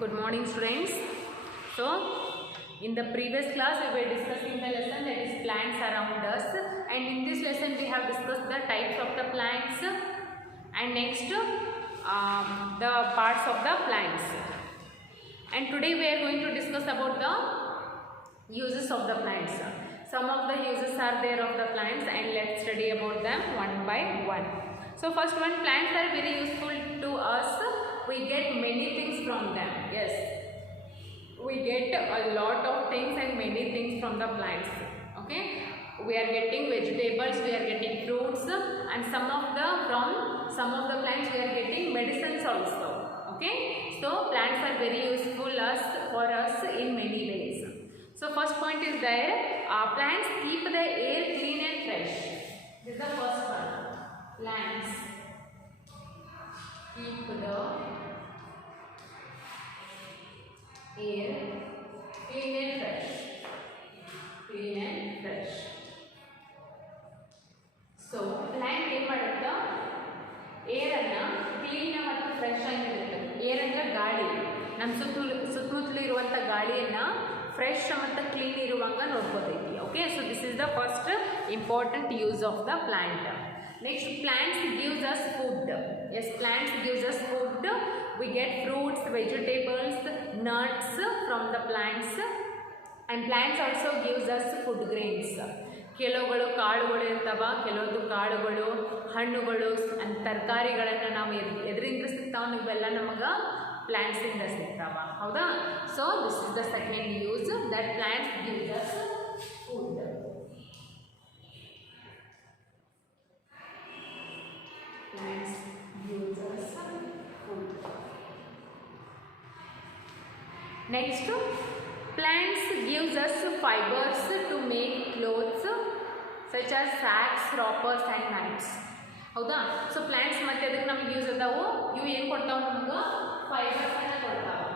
Good morning, students. So, in the previous class we were discussing the lesson that is plants around us, and in this lesson we have discussed the types of the plants and next the parts of the plants. And today we are going to discuss about the uses of the plants. Some of the uses are there of the plants, and let's study about them one by one. So first one, plants are very useful to us. We get many things from them. Yes, we get a lot of things and many things from the plants. Okay, we are getting vegetables, we are getting fruits, and from some of the plants we are getting medicines also. Okay, so plants are very useful for us in many ways. So first point is there, plants keep the air clean and fresh. This is the first one. Plants keep the air clean and fresh. Clean and fresh. So plant ಏನು ಮಾಡುತ್ತಾ, ಏರ್ ಅನ್ನ ಕ್ಲೀನ್ ಮತ್ತು ಫ್ರೆಶ್ ಆಗಿರುತ್ತೆ. ಏರ್ ಅಂದ್ರೆ ಗಾಳಿ, ನಮ್ಮ ಸುತ್ತಮುತ್ತಲು ಇರುವಂಥ ಗಾಳಿಯನ್ನು ಫ್ರೆಶ್ ಮತ್ತು ಕ್ಲೀನ್ ಇರುವಂಗೆ ನೋಡ್ಕೋತೈತಿ. Okay, so this is the first important use of the plant. Next, plants gives us food. Yes, plants gives us food. We get fruits, vegetables, nuts from the plants, and plants also gives us food grains. ಕೆಲವುಗಳು ಕಾಳುಗಳು ಇರ್ತಾವ, ಕೆಲವೊಂದು ಕಾಳುಗಳು, ಹಣ್ಣುಗಳು, ತರಕಾರಿಗಳನ್ನು ನಾವು ಎದರಿಂದ ಸಿಗ್ತಾವ, ಇವೆಲ್ಲ ನಮಗೆ ಪ್ಲಾಂಟ್ಸಿಂದ ಸಿಗ್ತಾವ. ಹೌದಾ? So this is the second use, that plants gives us food. Plants gives us food. Next, plants gives us fibers to make clothes such as sacks, wrappers and mats. ಹೌದಾ? ಸೊ ಪ್ಲಾಂಟ್ಸ್ ಮತ್ತೆ ಅದಕ್ಕೆ ನಮ್ಗೆ ಯೂಸ್ ಅದಾವು. ಇವು ಏನು ಕೊಡ್ತಾವೆ ನಮ್ಗೆ? ಫೈಬರ್ಸ್ ಅನ್ನ ಕೊಡ್ತಾವೆ.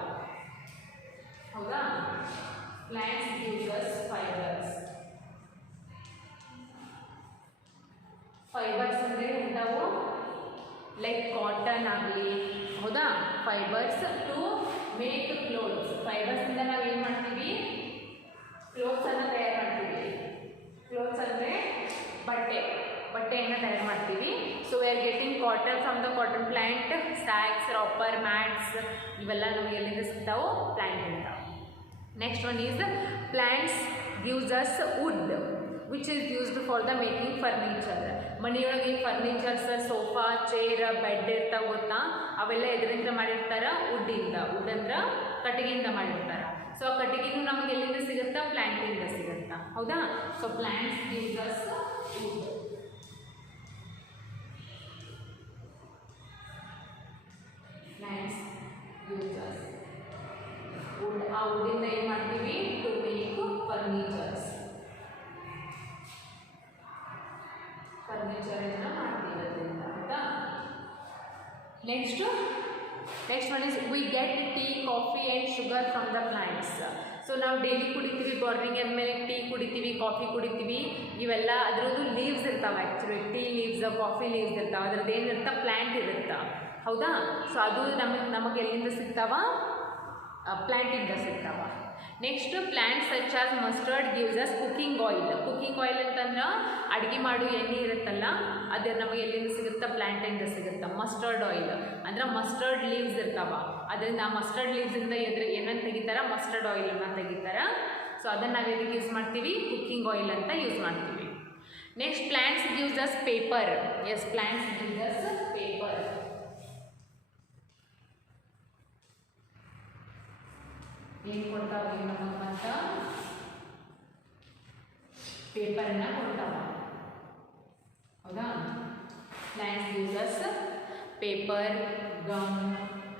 ಹೌದಾ? Plants gives us fibers. Fibres ಅಂದರೆ ಎಂಥವು? ಲೈಕ್ ಕಾಟನ್ ಆಗಲಿ, ಹೌದಾ? Fibres to make clothes. ಫೈಬರ್ಸಿಂದ ನಾವು ಏನು ಮಾಡ್ತೀವಿ? ಕ್ಲೋತ್ಸನ್ನು ತಯಾರು ಮಾಡ್ತೀವಿ. ಕ್ಲೋತ್ಸ್ ಅಂದರೆ ಬಟ್ಟೆಯನ್ನು ತಯಾರು ಮಾಡ್ತೀವಿ. So we are getting cotton from the cotton plant, sacks, wrapper, mats, ಇವೆಲ್ಲ ನಮಗೆ ಎಲ್ಲಿಂದ ಸಿಗ್ತಾವೆ? ಪ್ಲ್ಯಾಂಟಿಂದ. Next one is plants gives us wood which is used for the making furniture. ಮನೆಯೊಳಗೆ ಫರ್ನಿಚರ್ಸ್, ಸೋಫಾ, ಚೇರ್, ಬೆಡ್ ಇರ್ತಾವೆ ಗೊತ್ತಾ? ಅವೆಲ್ಲ ಎದರಿಂದ ಮಾಡಿರ್ತಾರೆ? ವುಡ್ಡಿಂದ. ವುಡ್ ಅಂದ್ರೆ ಕಟ್ಟಿಗೆಯಿಂದ ಮಾಡಿರ್ತಾರೆ. ಸೊ ಆ ಕಟ್ಟಿಗೆನೂ ನಮಗೆ ಎಲ್ಲಿಂದ ಸಿಗುತ್ತಾ? ಪ್ಲ್ಯಾಂಟಿಂದ ಸಿಗುತ್ತಾ. ಹೌದಾ? So plants gives us wood. Plants gives us wood. ಆ ವುಡ್ಡಿಂದ ಏನು ಮಾಡ್ತೀವಿ? To make furnitures. ಫರ್ನಿಚರನ್ನು ಮಾಡ್ತೀವಿ ಅದರಿಂದ. ಆಯಿತಾ? Next one is we get tea, coffee and sugar from the plants. So ನಾವು ಡೈಲಿ ಕುಡಿತೀವಿ, ಮಾರ್ನಿಂಗ್ ಆದಮೇಲೆ ಟೀ ಕುಡಿತೀವಿ, ಕಾಫಿ ಕುಡಿತೀವಿ. ಇವೆಲ್ಲ ಅದರದ್ದು ಲೀವ್ಸ್ ಇರ್ತಾವೆ. Actually tea leaves, coffee leaves ಇರ್ತಾವೆ. ಅದ್ರದ್ದು ಏನಿರ್ತಾ? ಪ್ಲ್ಯಾಂಟ್ ಇರುತ್ತಾ. ಹೌದಾ? ಸೊ ಅದು ನಮಗೆ ಎಲ್ಲಿಂದ ಸಿಗ್ತಾವ? ಪ್ಲ್ಯಾಂಟಿಂದ ಸಿಗ್ತಾವ. Next, plants such as mustard gives us cooking oil. Cooking oil ಅಂತಂದ್ರೆ ಅಡುಗೆ ಮಾಡೋ ಎಣ್ಣೆ ಇರುತ್ತಲ್ಲ, ಅದು ನಮಗೆ ಎಲ್ಲಿಂದ ಸಿಗುತ್ತಾ? ಪ್ಲ್ಯಾಂಟಿಂದ ಸಿಗುತ್ತಾ. ಮಸ್ಟರ್ಡ್ ಆಯಿಲ್ ಅಂದ್ರೆ ಮಸ್ಟರ್ಡ್ ಲೀವ್ಸ್ ಇರ್ತಾವ. ಅದರಿಂದ ಆ ಮಸ್ಟರ್ಡ್ ಲೀವ್ಸಿಂದ ಏನನ್ನು ತೆಗಿತಾರ? ಮಸ್ಟರ್ಡ್ ಆಯಿಲನ್ನು ತೆಗಿತಾರ. ಸೊ ಅದನ್ನು ನಾವು ಎದಕ್ಕೆ ಯೂಸ್ ಮಾಡ್ತೀವಿ? ಕುಕಿಂಗ್ ಆಯಿಲ್ ಅಂತ ಯೂಸ್ ಮಾಡ್ತೀವಿ. Next, plants gives us paper. Yes, plants gives us paper. ಏನು ಕೊಡ್ತಾವ ನಮಗಂತ? ಪೇಪರನ್ನ ಕೊಡ್ತಾವ. ಹೌದಾ? Plants gives us paper, gum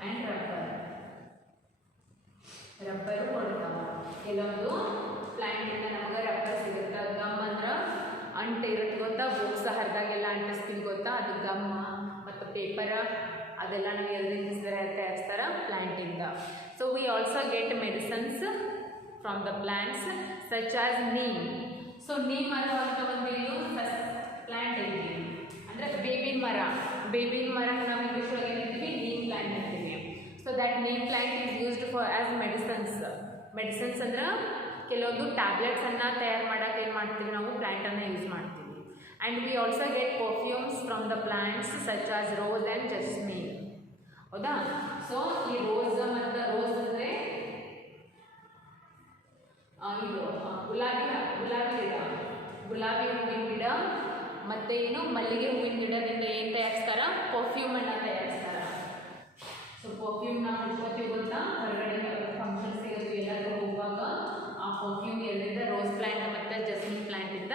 and rubber. Rubber ಕೊಡ್ತಾವ. ಕೆಲವೊಂದು ಪ್ಲ್ಯಾಂಟಿಂದ ನಮಗೆ ರಬ್ಬರ್ ಸಿಗುತ್ತೆ. ಗಮ್ ಅಂದ್ರೆ ಅಂಟು ಇರುತ್ತೆ ಗೊತ್ತಾ? ಬುಕ್ಸ್ ಹರಿದಾಗೆಲ್ಲ ಅಂಟಿಸ್ತೀವಿ ಗೊತ್ತಾ? ಅದು ಗಮ್ ಮತ್ತು ಪೇಪರ, ಅದೆಲ್ಲ ನಾವು ಎಲ್ಲಿಂದ ತಯಾರಿಸ್ತಾರ? ಪ್ಲ್ಯಾಂಟಿಂದ. So we also get medicines from the plants such as neem. So neem ಅನ್ನುವಂಥ ಒಂದೇನು ಪ್ಲ್ಯಾಂಟ್ ಐತಿ ಅಂದರೆ ಬೇವಿನ ಮರ. ಬೇವಿನ ಮರ ನಾವು ಇಂಗ್ಲೀಷ್ ಒಳಗೆ ಏನಂತೀವಿ? ನೀಮ್ ಪ್ಲ್ಯಾಂಟ್ ಅಂತೀವಿ. So that neem plant is used for as medicines ಅಂದ್ರೆ ಕೆಲವೊಂದು ಟ್ಯಾಬ್ಲೆಟ್ಸನ್ನು ತಯಾರು ಮಾಡೋಕ್ಕೆ ಏನು ಮಾಡ್ತೀವಿ ನಾವು ಪ್ಲ್ಯಾಂಟನ್ನು ಯೂಸ್ ಮಾಡ್ತೀವಿ. And we also get perfumes from the plants such as rose and jasmine. ಹೌದಾ? ಸೊ ಈ ರೋಸ್ ಮತ್ತು ರೋಸ್ ಅಂದರೆ ಇದು ಗುಲಾಬಿ ಹೂವಿನ ಗಿಡ ಮತ್ತು ಏನು ಮಲ್ಲಿಗೆ ಹೂವಿನ ಗಿಡದಿಂದ ಏನು ತಯಾರಿಸ್ತಾರ? ಪರ್ಫ್ಯೂಮನ್ನು ತಯಾರಿಸ್ತಾರ. ಸೊ ಪರ್ಫ್ಯೂಮ್ನ ಉತ್ಪತ್ತಿ ಗೊತ್ತಾ? ಹೊರಗಡೆ ಫಂಕ್ಷನ್ಸ್ಗೆ ಅದು ಎಲ್ಲರೂ ಹೋಗುವಾಗ ಆ ಪರ್ಫ್ಯೂಮ್ ಎಲ್ಲಿಂದ ರೋಸ್ ಪ್ಲ್ಯಾಂಟ್ ಮತ್ತು ಜಸ್ಮಿನ್ ಪ್ಲ್ಯಾಂಟಿಂದ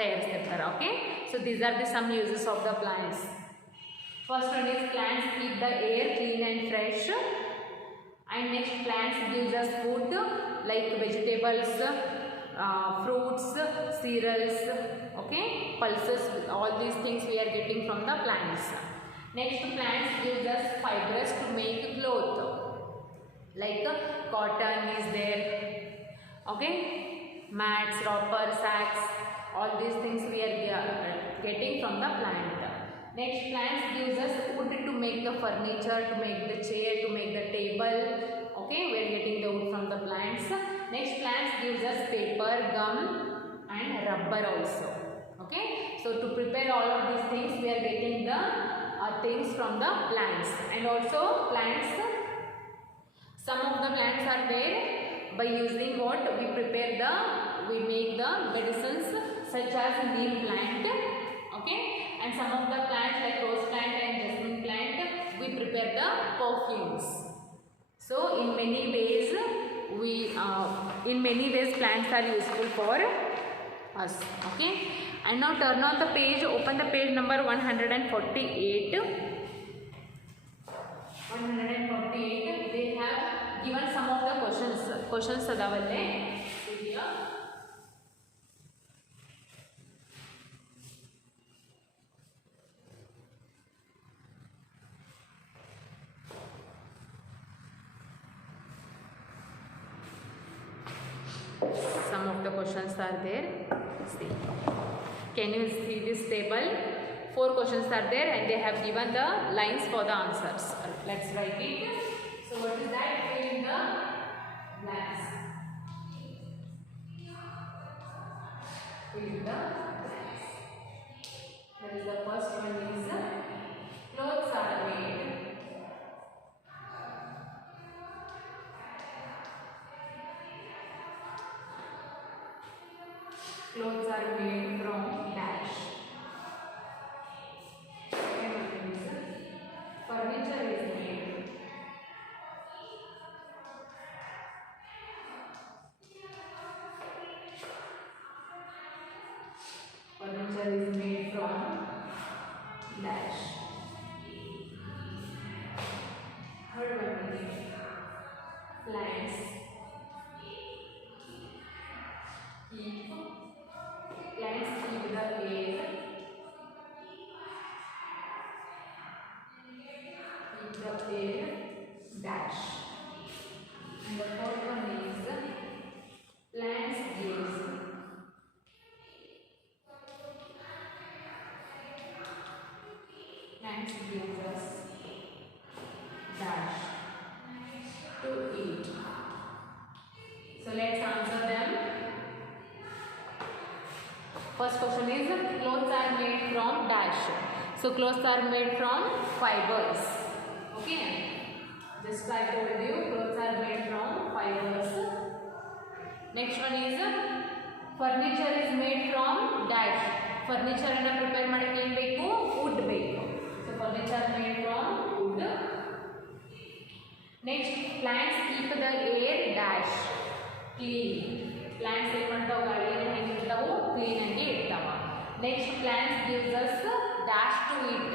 ತಯಾರಿಸ್ತಿರ್ತಾರೆ. Okay, so these are the some uses of the plants. First one is plants keep the air clean and fresh, and next plants gives us food like vegetables, fruits, cereals, okay, pulses, all these things we are getting from the plants. Next, plants gives us fibers to make cloth, like cotton is there, okay, mats, wrapper, sacks, all these things we are getting from the plant. Next, plants gives us wood to make the furniture, to make the chair, to make the table. Okay, we are getting the wood from the plants. Next, plants gives us paper, gum and rubber also. Okay, so to prepare all of these things we are getting the things from the plants. And also plants, some of the plants are there by using what we make the medicines such as neem plant. Okay, and some of the plants like rose plant and jasmine plant we prepare the perfumes. So in many ways plants are useful for us. Okay, and now turn on the page, open the page number 148. They have given some of the questions adavalle. See here. Some of the questions are there. See, can you see this table? 4 questions are there and they have given the lines for the answers. Let's write it. So what is that? Fill in the blanks. Fill in the blanks. That is the first one is clothes are made. Clothes are made from dash. Second one is furniture is made. Furniture is made from dash. Third one is plants keep the air. Keep the air dash. And the fourth one is plants gives us dash to eat. So let's answer them. First question is clothes are made from dash. So clothes are made from fibers. Okay, just I told you clothes are made from fibers. Next one is furniture is made from dash. Furniture and prepare madake ಏನು ಬೇಕು? Wood ಬೇಕು. So furniture made from wood. Next, plants keep the air dash clean. Plants ಏನು ಮಾಡ್ತಾವ? ಗಾಳಿಯನ್ನು ಹೆಂಗೆ ಇರ್ತಾವು? ಕ್ಲೀನ್ ಆಗಿ ಇರ್ತಾವ. Next, plants gives us dash to eat.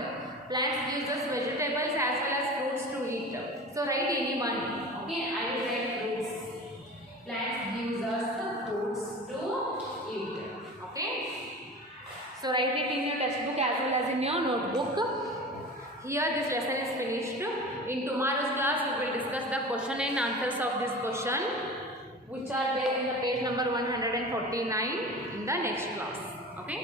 Plants gives us vegetables as well as fruits to eat. So write any one. Okay, I will write fruits. Plants gives us fruits to eat. Okay, so write it in your textbook as well as in your notebook. Here this lesson is finished. In tomorrow's class we will discuss the question and answers of this question, which are there in the page number 149 in the next class. Okay.